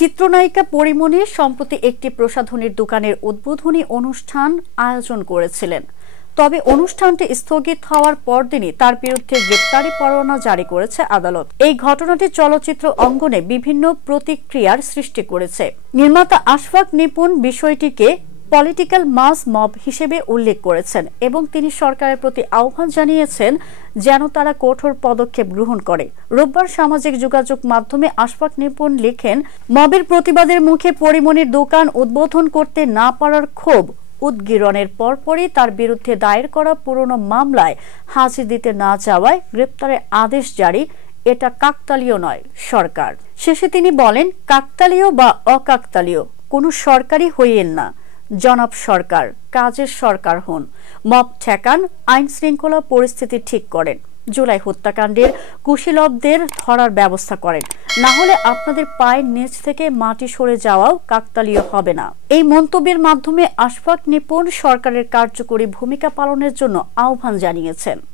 চিত্রনায়িকা পরীমনি সম্প্রতি একটি প্রসাধনীর দোকানের উদ্বোধনী অনুষ্ঠান আয়োজন করেছিলেন। তবে অনুষ্ঠানটি স্থগিত হওয়ার পরদিনই তার বিরুদ্ধে গ্রেপ্তারি পরোয়ানা জারি করেছে আদালত। এই ঘটনাটি চলচ্চিত্র অঙ্গনে বিভিন্ন প্রতিক্রিয়ার সৃষ্টি করেছে। নির্মাতা আশফাক নিপুণ বিষয়টিকে পলিটিক্যাল মাস মব হিসেবে উল্লেখ করেছেন এবং তিনি সরকারের প্রতি আহ্বান জানিয়েছেন যেন তারা কঠোর পদক্ষেপ গ্রহণ করে। রোববার সামাজিক যোগাযোগ মাধ্যমে আশফাক নিপুণ লিখেন, মবের প্রতিবাদের মুখে পরীমনির দোকান উদ্বোধন করতে না পারার ক্ষোভ উদগীরণের পরপরই তার বিরুদ্ধে দায়ের করা পুরনো মামলায় হাজির দিতে না যাওয়ায় গ্রেপ্তারের আদেশ জারি। এটা কাকতালীয় নয়, সরকার। শেষে তিনি বলেন, কাকতালীয় বা অকাকতালীয় কোনো সরকারই হইয়েন না, জনাব সরকার কাজের সরকার হন। মব ঠেকান, আইন শৃঙ্খলা পরিস্থিতি ঠিক করেন, জুলাই হত্যাকাণ্ডের কুশীলবদের ধরার ব্যবস্থা করেন, না হলে আপনাদের পায়ের নিচ থেকে মাটি সরে যাওয়াও কাকতালীয় হবে না। এই মন্তব্যের মাধ্যমে আশফাক নিপুণ সরকারের কার্যকরী ভূমিকা পালনের জন্য আহ্বান জানিয়েছেন।